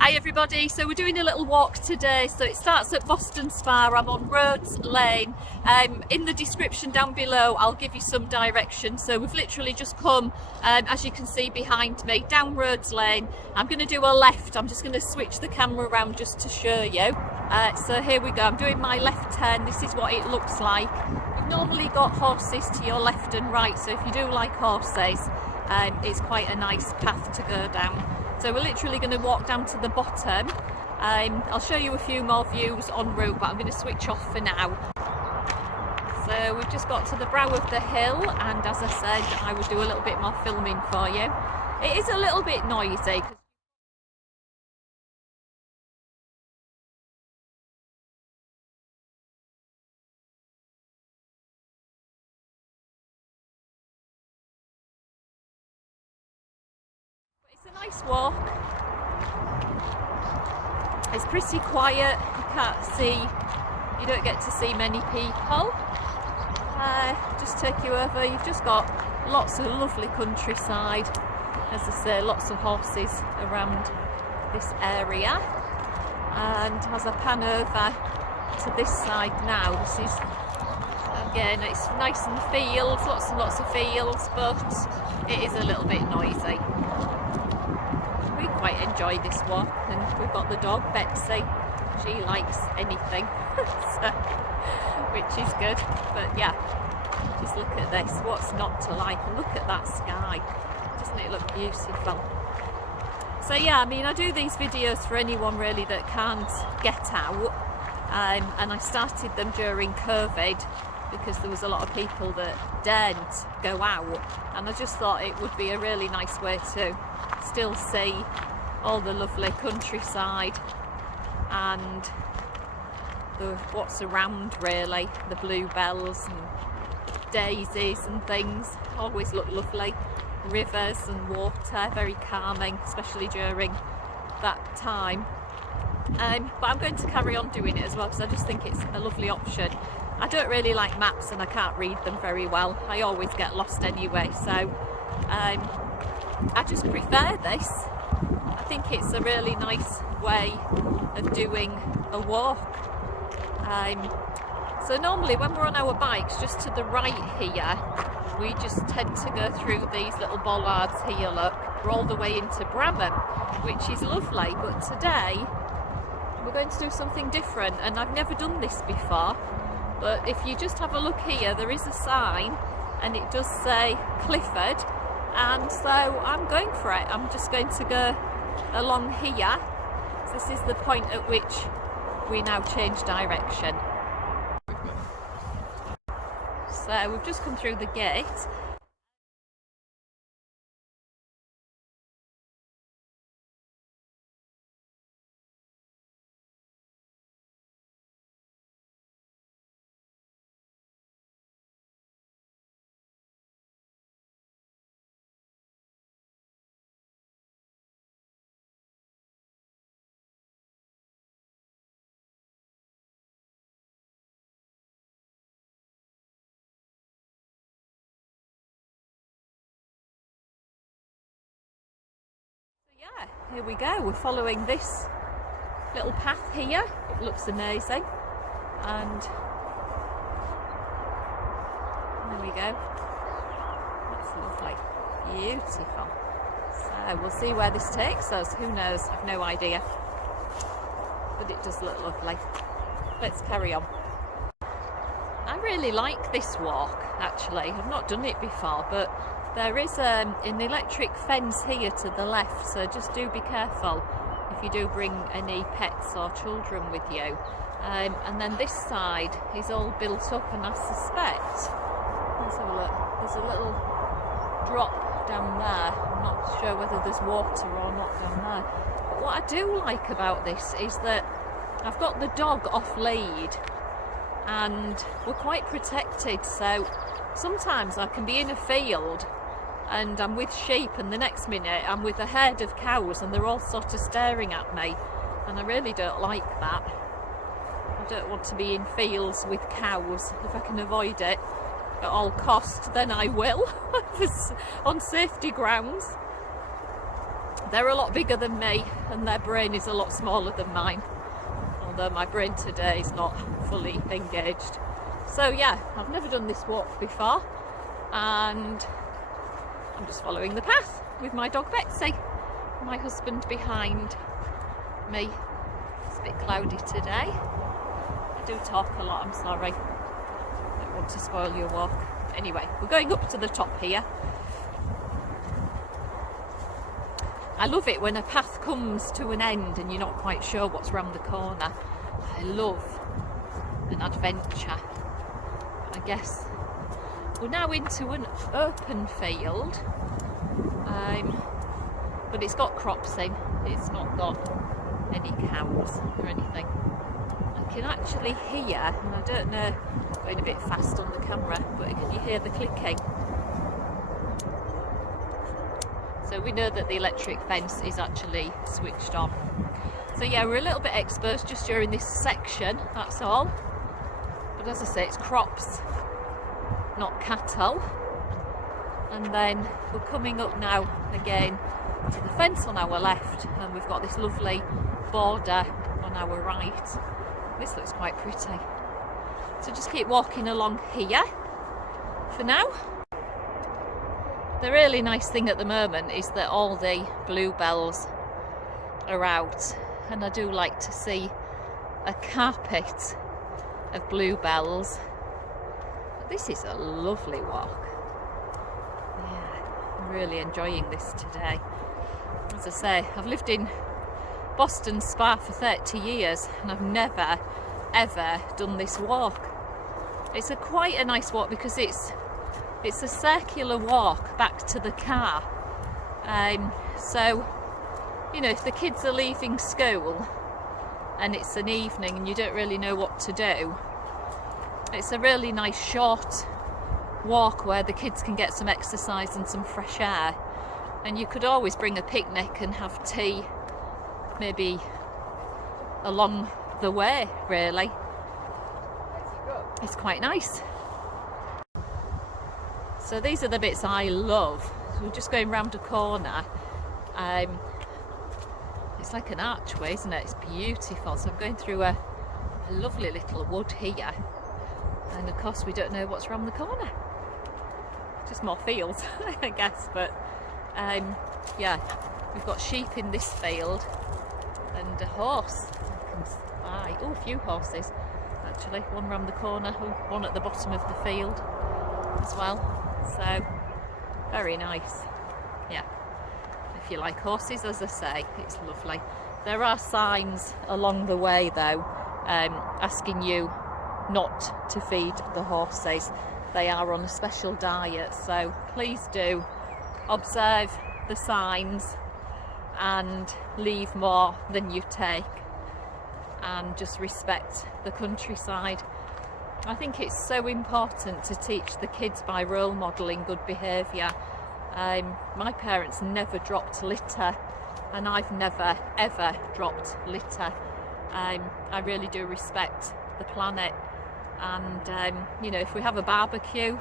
Hi everybody, so we're doing a little walk today. So it starts at Boston Spa. I'm on Rhodes Lane. In the description down below I'll give you some directions. So we've literally just come, as you can see behind me, down Rhodes Lane. I'm going to do a left. I'm just going to switch the camera around just to show you. So here we go, I'm doing my left turn. This is what it looks like. You've normally got horses to your left and right, so if you do like horses, it's quite a nice path to go down. So we're literally going to walk down to the bottom. I'll show you a few more views en route, but I'm going to switch off for now. So we've just got to the brow of the hill, and as I said, I will do a little bit more filming for you. It is a little bit noisy. It's a nice walk. It's pretty quiet. You don't get to see many people. Just take you over. You've just got lots of lovely countryside. As I say, lots of horses around this area. And as I pan over to this side now, this is, again, it's nice and fields, lots and lots of fields, but it is a little bit noisy. We quite enjoy this walk, and we've got the dog Betsy. She likes anything, so, which is good. But yeah, just look at this. What's not to like? And look at that sky. Doesn't it look beautiful? So yeah, I mean, I do these videos for anyone really that can't get out, and I started them during COVID because there was a lot of people that daren't go out, and I just thought it would be a really nice way to still see all the lovely countryside and what's around really, the bluebells and daisies and things always look lovely, rivers and water, very calming, especially during that time. But I'm going to carry on doing it as well because I just think it's a lovely option. I don't really like maps and I can't read them very well. I always get lost anyway, so I just prefer this. I think it's a really nice way of doing a walk. So normally when we're on our bikes, just to the right here, we just tend to go through these little bollards here, look. We're all the way into Bramham, which is lovely, but today we're going to do something different, and I've never done this before. But if you just have a look here, there is a sign and it does say Clifford, and so I'm going for it. I'm just going to go along here. So this is the point at which we now change direction. So we've just come through the gate. Yeah, here we go. We're following this little path here. It looks amazing, and there we go. That's lovely, beautiful. So we'll see where this takes us. Who knows? I've no idea, but it does look lovely. Let's carry on. I really like this walk, actually. I've not done it before, but there is an electric fence here to the left, so just do be careful if you do bring any pets or children with you. And then this side is all built up, and I suspect, let's have a look, there's a little drop down there. I'm not sure whether there's water or not down there. But what I do like about this is that I've got the dog off lead, and we're quite protected, so sometimes I can be in a field and I'm with sheep, and the next minute I'm with a herd of cows and they're all sort of staring at me, and I really don't like that. I don't want to be in fields with cows. If I can avoid it at all cost, then I will, on safety grounds. They're a lot bigger than me and their brain is a lot smaller than mine, although my brain today is not fully engaged. So yeah, I've never done this walk before and I'm just following the path with my dog Betsy, my husband behind me. It's a bit cloudy today. I do talk a lot, I'm sorry. I don't want to spoil your walk. Anyway, we're going up to the top here. I love it when a path comes to an end and you're not quite sure what's round the corner. I love an adventure. I guess we're now into an open field, but it's got crops in. It's not got any cows or anything. I can actually hear, and I don't know, I'm going a bit fast on the camera, but can you hear the clicking? So we know that the electric fence is actually switched on. So yeah, we're a little bit exposed just during this section, that's all. But as I say, it's crops, not cattle. And then we're coming up now again to the fence on our left, and we've got this lovely border on our right. This looks quite pretty. So just keep walking along here for now. The really nice thing at the moment is that all the bluebells are out, and I do like to see a carpet of bluebells. This is a lovely walk. Yeah, I'm really enjoying this today. As I say, I've lived in Boston Spa for 30 years and I've never ever done this walk. It's quite a nice walk because it's a circular walk back to the car. So, you know, if the kids are leaving school and it's an evening and you don't really know what to do, it's a really nice short walk where the kids can get some exercise and some fresh air. And you could always bring a picnic and have tea maybe along the way, really. It's quite nice. So these are the bits I love. So we're just going round a corner. It's like an archway, isn't it? It's beautiful. So I'm going through a lovely little wood here. And of course we don't know what's round the corner. Just more fields, I guess. But yeah, we've got sheep in this field and a horse. Oh, a few horses actually. One round the corner, one at the bottom of the field as well. So very nice. Yeah, if you like horses, as I say, it's lovely. There are signs along the way though, asking you not to feed the horses. They are on a special diet, so please do observe the signs and leave more than you take, and just respect the countryside. I think it's so important to teach the kids by role modelling good behaviour. My parents never dropped litter, and I've never ever dropped litter. I really do respect the planet, and you know, if we have a barbecue,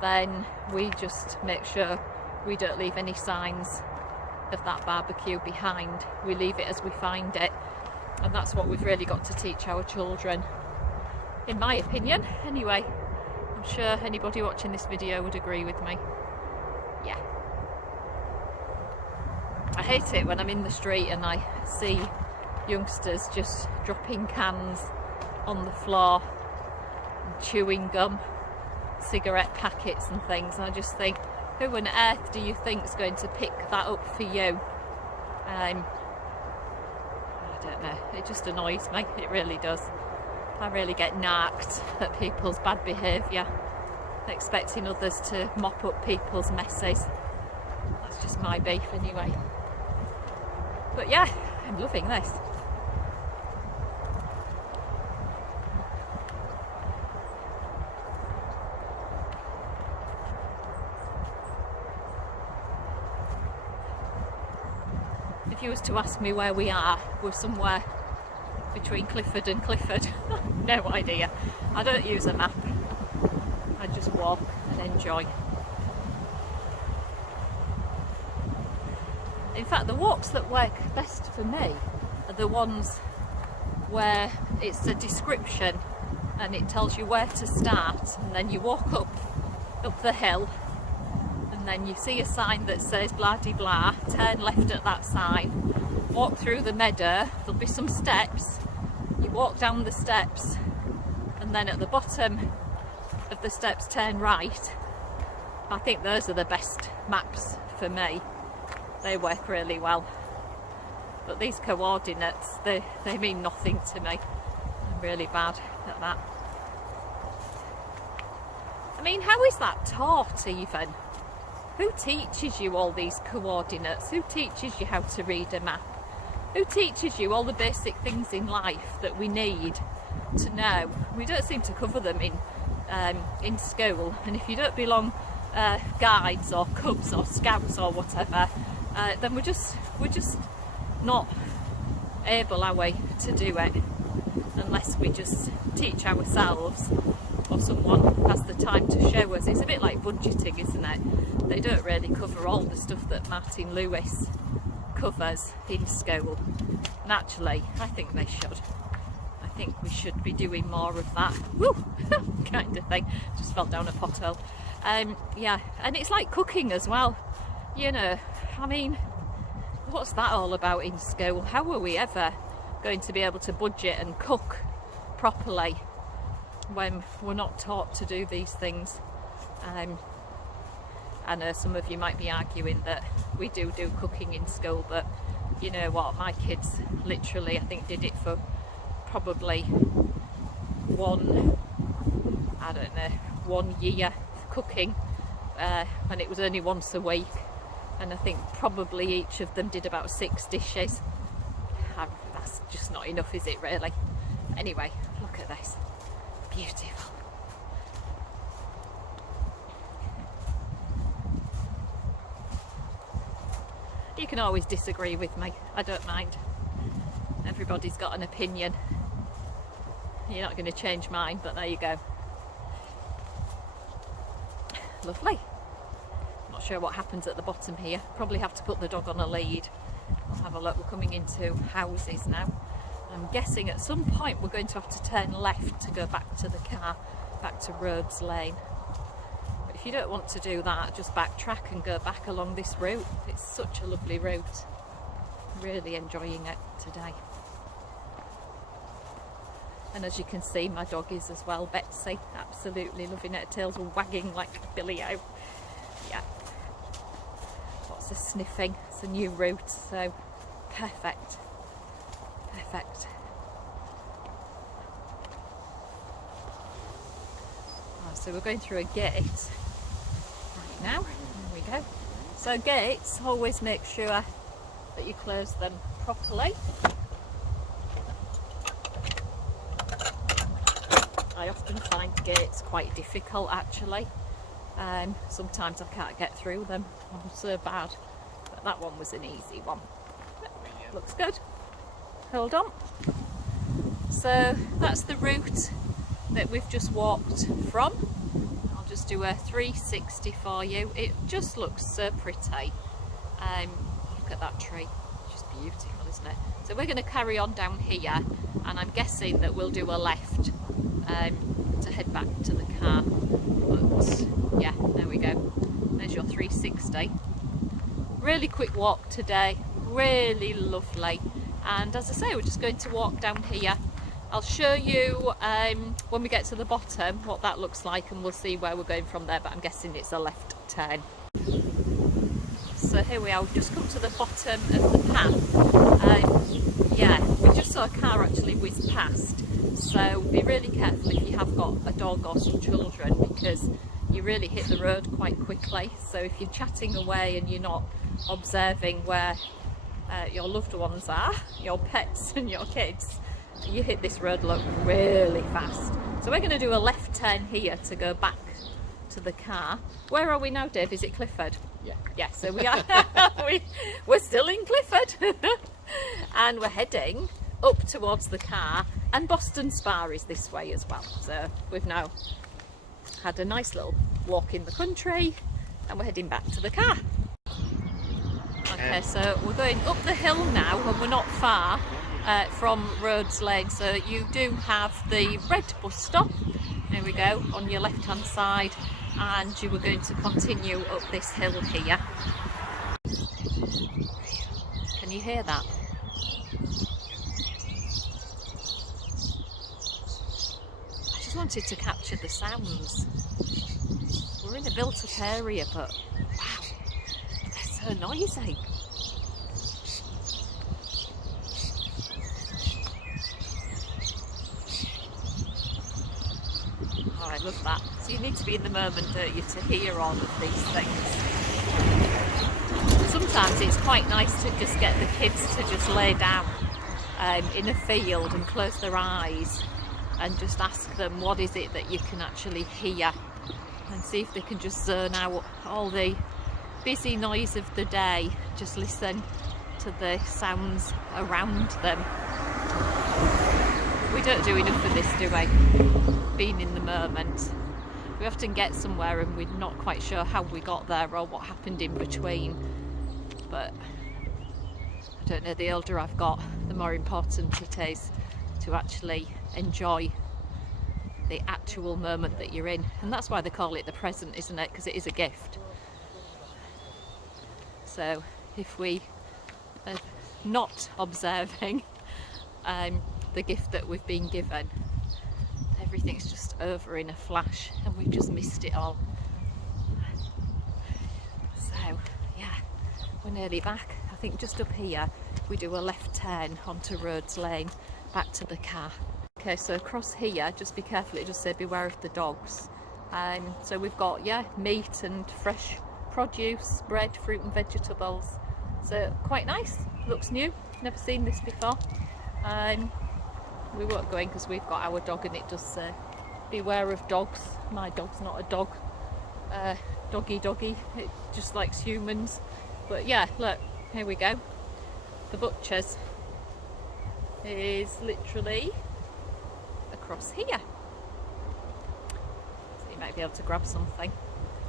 then we just make sure we don't leave any signs of that barbecue behind. We leave it as we find it, and that's what we've really got to teach our children, in my opinion. Anyway, I'm sure anybody watching this video would agree with me. Yeah. I hate it when I'm in the street and I see youngsters just dropping cans on the floor and chewing gum, cigarette packets and things, and I just think, who on earth do you think is going to pick that up for you? I don't know, it just annoys me, it really does. I really get narked at people's bad behaviour, expecting others to mop up people's messes. That's just my beef anyway. But yeah, I'm loving this. If you was to ask me where we are, we're somewhere between Clifford and Clifford. No idea. I don't use a map. I just walk and enjoy. In fact, the walks that work best for me are the ones where it's a description and it tells you where to start, and then you walk up the hill, and then you see a sign that says blah de blah, turn left at that sign, walk through the meadow, there'll be some steps, you walk down the steps, and then at the bottom of the steps turn right. I think those are the best maps for me. They work really well. But these coordinates, they mean nothing to me. I'm really bad at that. I mean, how is that taught even? Who teaches you all these coordinates? Who teaches you how to read a map? Who teaches you all the basic things in life that we need to know? We don't seem to cover them in school, and if you don't belong guides or cubs or scouts or whatever, then we're just not able, are we, to do it unless we just teach ourselves or someone has the time to show us. It's a bit like budgeting, isn't it? They don't really cover all the stuff that Martin Lewis covers in school, and actually I think they should. I think we should be doing more of that. Woo! kind of thing. Just fell down a pothole. Yeah, and it's like cooking as well. You know, I mean, what's that all about in school? How are we ever going to be able to budget and cook properly when we're not taught to do these things? I know some of you might be arguing that we do cooking in school, but you know what, my kids literally, I think, did it for probably one year cooking, and it was only once a week, and I think probably each of them did about 6 dishes. That's just not enough, is it really? Anyway, look at this. Beautiful. You can always disagree with me, I don't mind. Everybody's got an opinion. You're not going to change mine, but there you go. Lovely. Not sure what happens at the bottom here. Probably have to put the dog on a lead. I'll have a look. We're coming into houses now. I'm guessing at some point we're going to have to turn left to go back to the car, back to Robes Lane. But if you don't want to do that, just backtrack and go back along this route. It's such a lovely route. Really enjoying it today. And as you can see, my dog is as well, Betsy, absolutely loving it. Her tail's wagging like Billy-O. Yeah. Lots of sniffing. It's a new route, so perfect. Perfect. Oh, so we're going through a gate right now. There we go. So gates, always make sure that you close them properly. I often find gates quite difficult actually. Sometimes I can't get through them. I'm so bad. But that one was an easy one. Looks good. Hold on. So that's the route that we've just walked from. I'll just do a 360 for you. It just looks so pretty. Look at that tree. It's just beautiful, isn't it? So we're going to carry on down here, and I'm guessing that we'll do a left to head back to the car. But yeah, there we go. There's your 360. Really quick walk today, really lovely. And as I say, we're just going to walk down here. I'll show you when we get to the bottom what that looks like, and we'll see where we're going from there, but I'm guessing it's a left turn. So here we are, we've just come to the bottom of the path. Yeah, we just saw a car actually whiz past. So be really careful if you have got a dog or some children, because you really hit the road quite quickly. So if you're chatting away and you're not observing where your loved ones are, your pets and your kids, you hit this road look really fast. So we're going to do a left turn here to go back to the car. Where are we now, Dave? Is it Clifford? Yeah. Yeah, so we are we're still in Clifford. And we're heading up towards the car, and Boston Spa is this way as well. So we've now had a nice little walk in the country and we're heading back to the car. Okay, so we're going up the hill now and we're not far from Rhodes Lane, so you do have the red bus stop, there we go, on your left hand side, and you were going to continue up this hill here. Can you hear that? I just wanted to capture the sounds. We're in a built up area, but wow, they're so noisy. Oh, I love that. So you need to be in the moment, don't you, to hear all of these things. Sometimes it's quite nice to just get the kids to just lay down in a field and close their eyes and just ask them what is it that you can actually hear, and see if they can just zone out all the busy noise of the day, just listen to the sounds around them. We don't do enough of this, do we? Being in the moment. We often get somewhere and we're not quite sure how we got there or what happened in between. But I don't know, the older I've got, the more important it is to actually enjoy the actual moment that you're in. And that's why they call it the present, isn't it? Because it is a gift. So if we are not observing the gift that we've been given, everything's just over in a flash and we've just missed it all. So yeah, we're nearly back. I think just up here we do a left turn onto Rhodes Lane back to the car. Okay, so across here, just be careful, it does say beware of the dogs. So we've got, yeah, meat and fresh produce, bread, fruit and vegetables. So quite nice, looks new, never seen this before. We won't go in because we've got our dog and it does say beware of dogs. My dog's not a dog, doggy, it just likes humans. But yeah, look, here we go. The butcher's is literally across here. So you might be able to grab something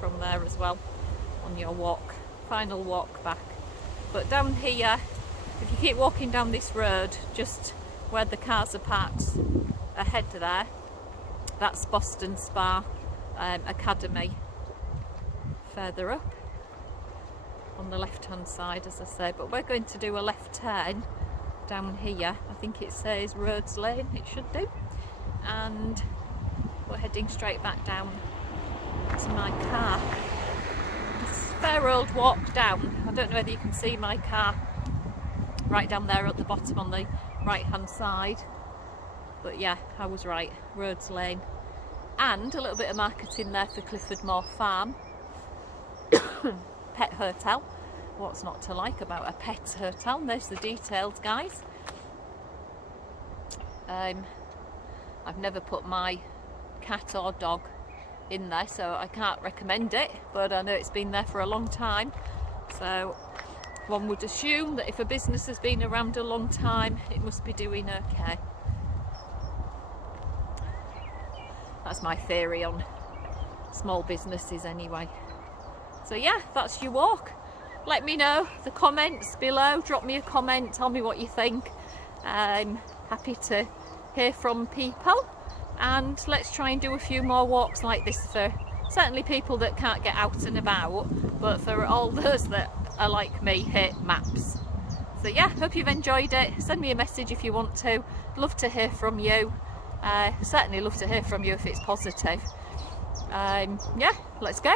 from there as well on your walk, final walk back. But down here, if you keep walking down this road, just where the cars are parked ahead there, that's Boston Spa Academy. Further up on the left hand side, as I say, but we're going to do a left turn down here. I think it says Rhodes Lane, it should do, and we're heading straight back down to my car. It's a fair old walk down. I don't know whether you can see my car right down there at the bottom on the right hand side, but yeah, I was right, Rhodes Lane. And a little bit of marketing there for Clifford Farm pet hotel. What's not to like about a pet hotel? And there's the details, guys. I've never put my cat or dog in there, so I can't recommend it, but I know it's been there for a long time, so one would assume that if a business has been around a long time, it must be doing okay. That's my theory on small businesses anyway. So yeah, that's your walk. Let me know the comments below, drop me a comment, tell me what you think. I'm happy to hear from people, and let's try and do a few more walks like this for certainly people that can't get out and about, but for all those that are like me, hate maps. So yeah, hope you've enjoyed it. Send me a message if you want to. Love to hear from you. Certainly love to hear from you if it's positive. Yeah, let's go.